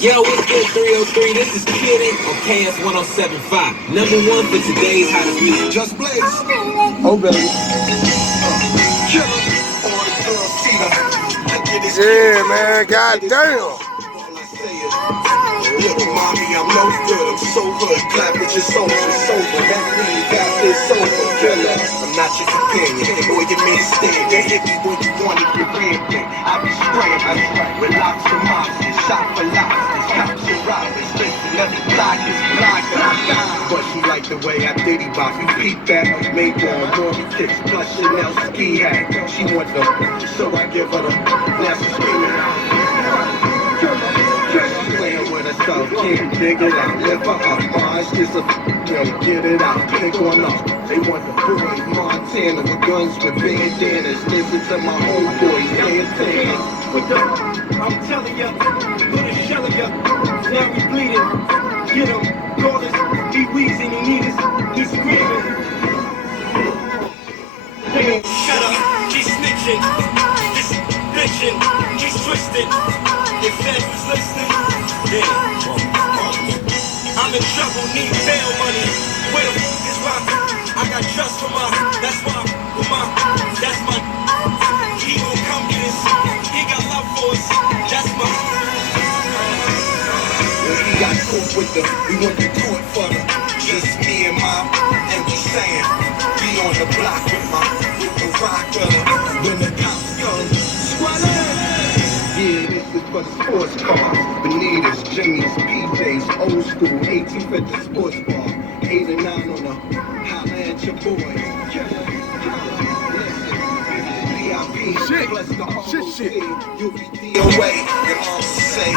Yo, what's good, 303? This is Kidding on KS 1075. Number one for today's hottest music. Just Blaze. Oh, baby. Yeah, man. God damn. Look, mommy, I'm no good, I'm so hood. Clap with your social sober. That means got this sober killer. I'm not your companion, or you may stand. You hit me when you wanted your rampant. I be spraying, I strike with locks for mobsters, shot for lobsters, cops and robbers. Listen, every block is blocked and I'm down. But she like the way I diddy bop. You peep that? Made on Rory kicks plus Chanel ski hat. She want them, so I give her them. Now she screaming out. Playing with herself, can't figure it out. Live her up, Mars is a get it out, pick one up. They want the boys, Montana, with guns with bandanas. Listen to my homeboys, Santana. I'm telling ya, put a shell of ya. Now we bleeding. Get him, call us, he wheezing, he need us, he's screaming. Shut up, she's snitching. This bitching, she's twisted. If Fed was listening, yeah. I'm in trouble, need bail money. Where the f is my? I got trust for my. That's why, with my. That's my. He gon' come get us. He got love for us. That's my. When he got caught with them, we went to court for them. Just me and my, and we saying, be on the block with the rock killer. When the cops come, squad in. Yeah, this is for the sports cars. Bonitas, Jimmy's, PJs, old school, 1850 sports bar. 8 and 9 on the holla at your boys. VIP, plus the whole Shit. You'll be DOA, and all say,